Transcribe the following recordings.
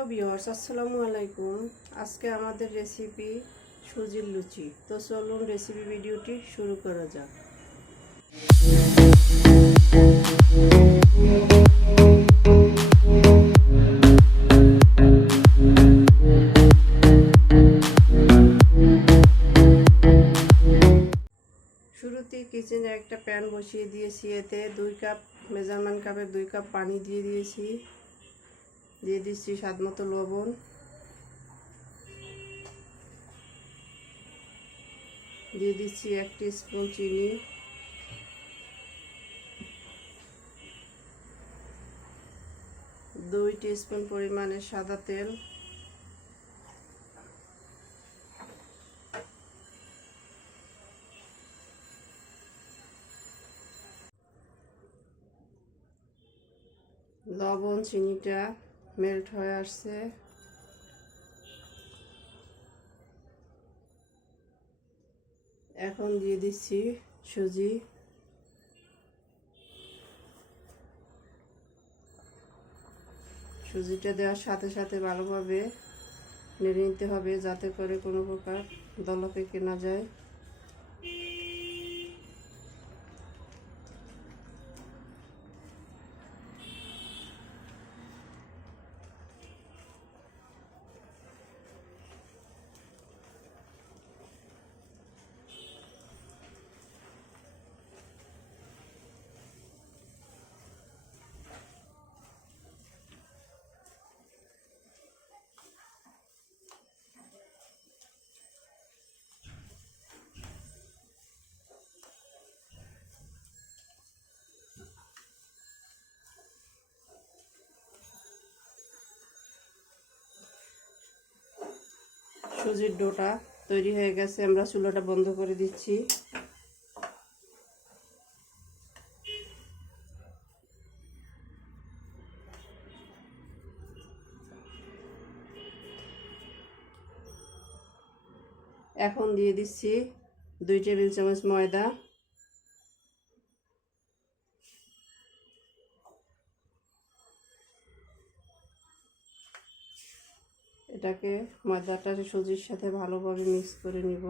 Hello বিহার্স আসসালামু আলাইকুম। আজকে আমাদের রেসিপি সুজির লুচি। তো চলুন রেসিপি ভিডিওটি শুরু করা যাক। শুরুতে কিচেনে একটা প্যান বসিয়ে দিয়েছি এতে দুই কাপ মেজারমেন্ট কাপের দুই কাপ পানি দিয়ে দিয়েছি। দিয়ে দিচ্ছি স্বাদ মতো লবণ। দিয়ে দিচ্ছি এক স্পুন চিনি। দুই স্পুন পরিমাণে সাদা তেল। লবণ, চিনিটা। মেল্ট হয়ে আসছে। এখন দিয়ে দিচ্ছি সুজি। সুজিটা দেওয়ার সাথে সাথে ভালোভাবে নেড়ে নিতে হবে যাতে করে কোনো প্রকার দলা পেকে না যায়। সুজির ডোটা তৈরি হয়ে গেছে। আমরা চুলোটা বন্ধ করে দিচ্ছি। এখন দিয়ে দিচ্ছি দুই টেবিল চামচ ময়দা। এটাকে ময়দাটা সুজির সাথে ভালোভাবে মিক্স করে নিব।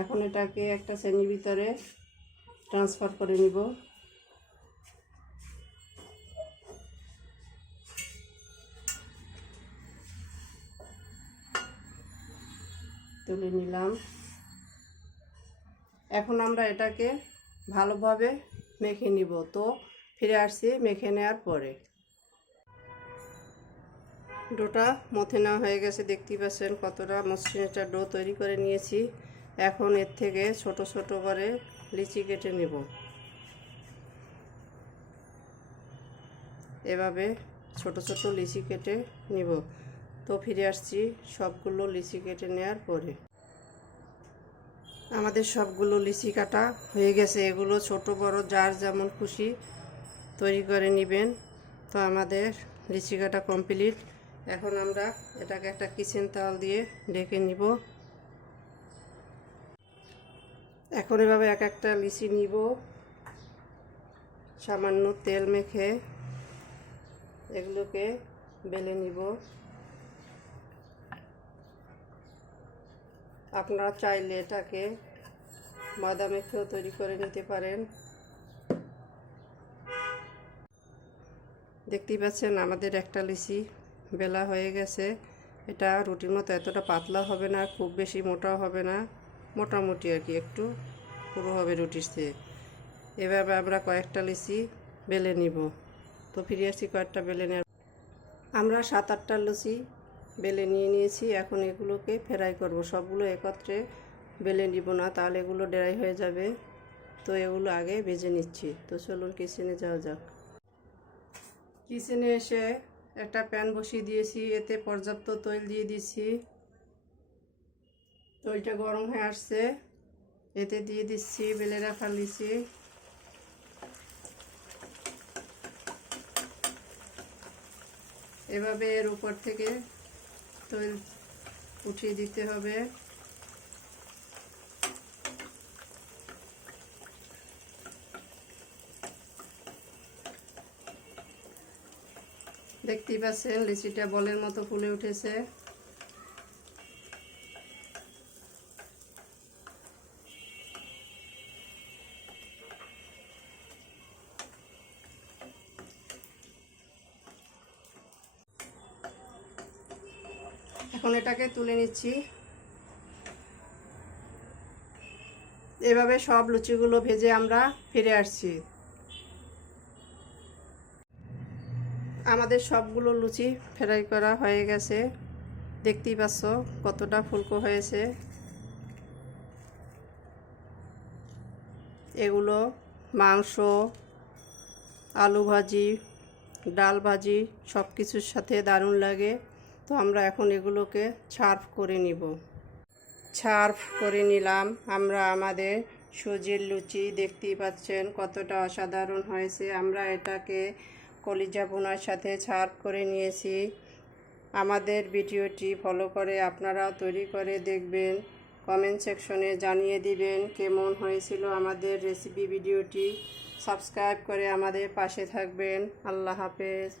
এখন এটাকে একটা শ্রেণির ভিতরে ট্রান্সফার করে নিব। তুলে নিলাম। এখন আমরা এটাকে ভালোভাবে মেখে নিব। তো ফিরে আসছি মেখে নেওয়ার পরে। ডোটা মথে নেওয়া হয়ে গেছে। দেখতেই পাচ্ছেন কতটা মসৃণ একটা ডো তৈরি করে নিয়েছি। এখন এর থেকে ছোট ছোট করে লিচি কেটে নেব। এভাবে ছোট ছোট লিচি কেটে নিব। তো ফিরে আসছি সবগুলো লিচি কেটে নেওয়ার পরে। আমাদের সবগুলো লিচি কাটা হয়ে গেছে। এগুলো ছোট, বড়, যার যেমন খুশি তৈরি করে নেবেন। তো আমাদের লিচি কাটা কমপ্লিট। এখন আমরা এটাকে একটা কিচেন তাল দিয়ে ডেকে নিব। এখন এভাবে এক একটা লিচি নিব। সামান্য তেল মেখে এগুলোকে বেলে নিব। আপনারা চাইলে এটাকে ময়দা মেখেও তৈরি করে নিতে পারেন। দেখতেই পাচ্ছেন আমাদের একটা লিচি বেলা হয়ে গেছে। এটা রুটির মতো এতটা পাতলা হবে না, খুব বেশি মোটাও হবে না, মোটামুটি আর কি একটু পুরো হবে রুটির চেয়ে। এভাবে আমরা কয়েকটা লিচি বেলে নিব। তো ফিরে আসছি কয়েকটা বেলে নেওয়ার। আমরা সাত আটটা লুচি বেলে নিয়ে নিয়েছি, এখন এগুলোকে ফেরাই করব। সবগুলো একত্রে বেলে নিব না, তাহলে এগুলো ড্রাই হয়ে যাবে। তো এগুলো আগে ভেজে নিচ্ছি। তো চলুন কিচেনে যাওয়া যাক। কিচেনে এসে একটা প্যান বসিয়ে দিয়েছি, এতে পর্যাপ্ত তৈল দিয়ে দিছি তৈলটা গরম হয়ে আসছে, এতে দিয়ে দিচ্ছি, বেলে রাখা লিচি। এভাবে এর উপর থেকে তৈল উঠিয়ে দিতে হবে। দেখতেই পাচ্ছেন লিচিটা বলের মতো ফুলে উঠেছে। এখন এটাকে তুলে নিচ্ছি। এভাবে সব লুচিগুলো ভেজে আমরা ফিরে আসছি। আমাদের সবগুলো লুচি ফ্রাই করা হয়ে গেছে। দেখতেই পাচ্ছ কতটা ফুলকো হয়েছে। এগুলো মাংস, আলু ভাজি, ডাল ভাজি সব কিছুর সাথে দারুণ লাগে। তো আমরা এখন এগুলোকে ছার্ফ করে নিব। ছার্ফ করে নিলাম। আমরা আমাদের সুজির লুচি দেখতেই পাচ্ছেন কতটা অসাধারণ হয়েছে। আমরা এটাকে কলিজা বোনার সাথে ছার্ফ করে নিয়েছি। আমাদের ভিডিওটি ফলো করে আপনারাও তৈরি করে দেখবেন। কমেন্ট সেকশনে জানিয়ে দিবেন কেমন হয়েছিল আমাদের রেসিপি ভিডিওটি। সাবস্ক্রাইব করে আমাদের পাশে থাকবেন। আল্লাহ হাফেজ।